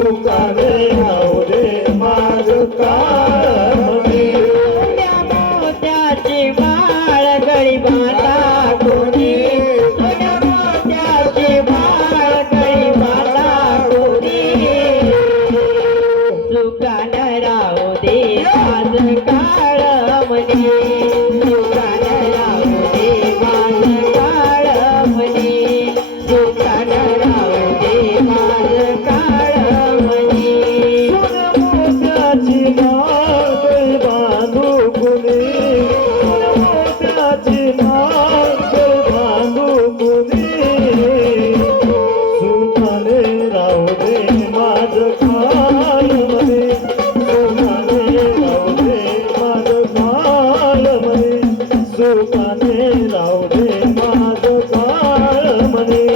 सुखाने राहू दे माझं काळमणी. सोन्या मोत्याची माळ गळी बांधा कोणी, सोन्या मोत्याची माळ गळी बांधा कोणी. सुखाने राहू दे माझं काळमणी, सुखाने राहू दे माझं काळमणी, सुखाने राहू दे माझं काळमणी. मोत्याची माळ गळी बांधू कुणी, मोत्याची माळ गळी बांधू कुणी. सुखाने राहू दे माझं काळमणी, सुखाने राहू दे माझं काळमणी, सुखाने राहू दे माझं काळमणी.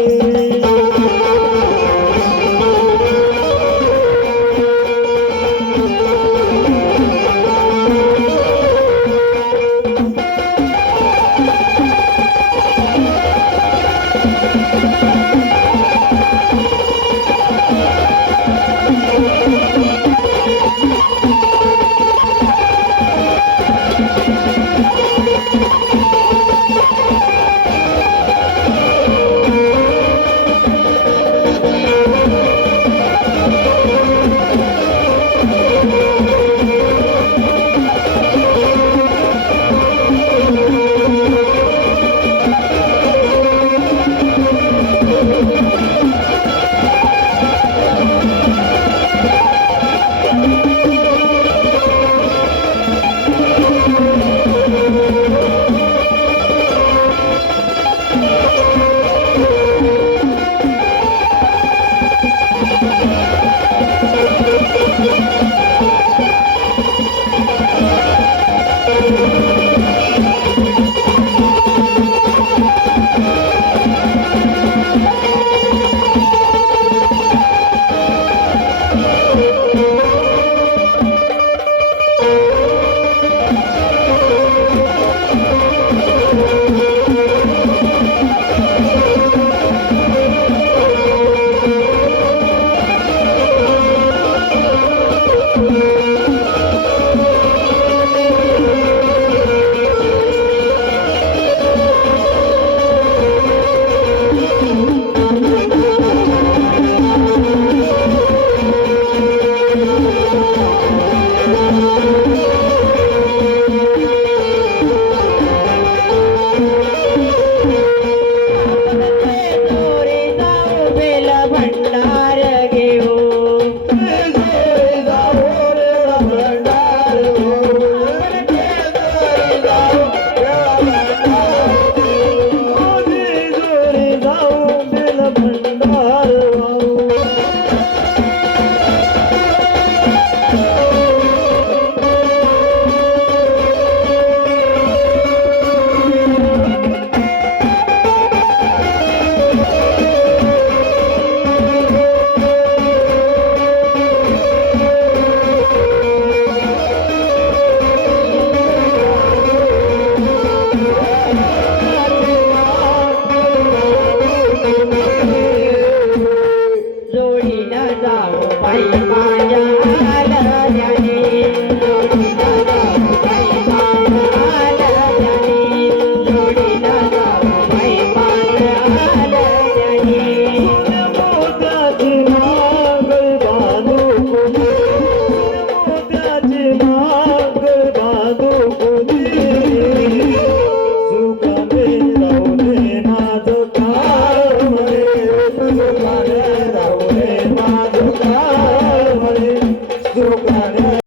Yo